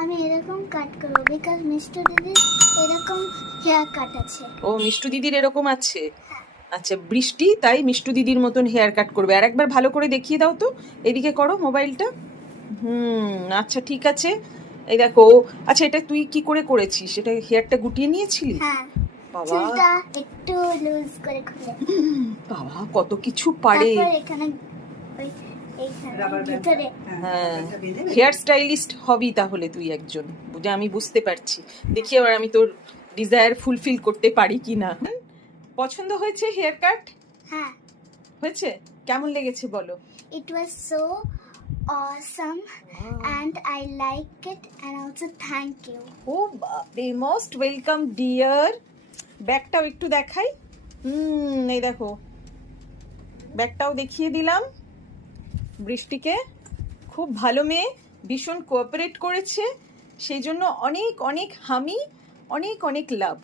আমি এরকম কাট করব বিকজ মিস্টার দিদি এরকম হেয়ার কাট আছে। ও মিষ্টু দিদির এরকম আছে। আচ্ছা বৃষ্টি তাই মিষ্টু দিদির মতন হেয়ার কাট করবে। আর একবার ভালো করে দেখিয়ে দাও তো, এদিকে করো মোবাইলটা। আচ্ছা ঠিক আছে। এই দেখো আচ্ছা এটা তুই কি করে করেছিস? এটা হেয়ারটা গুটিয়ে নিয়েছিলি? হ্যাঁ, বাবা চুলটা একটু লুজ করে খুলে বাবা কত কিছু পারে। তারপর এখানে ওই এইখানে ভিতরে হ্যাঁ হেয়ার স্টাইলিস্ট হবি তাহলে তুই একজন, বুঝে আমি বুঝতে পারছি। দেখি এবার আমি তোর ডিজায়ার ফুলফিল করতে পারি কি না। পছন্দ হয়েছে হেয়ার কাট? হ্যাঁ, হয়েছে? কেমন লেগেছে বলো? it was so awesome and I like it and also thank you. ও বাপরে, মোস্ট ওয়েলকাম ডিয়ার। ব্যাগটাও একটু দেখাই। এই দেখো ব্যাগটাও দেখিয়ে দিলাম বৃষ্টিকে। খুব ভালো মেয়ে, ভীষণ কোঅপারেট করেছে, সেই জন্য অনেক অনেক হামি, অনেক অনেক লাভ।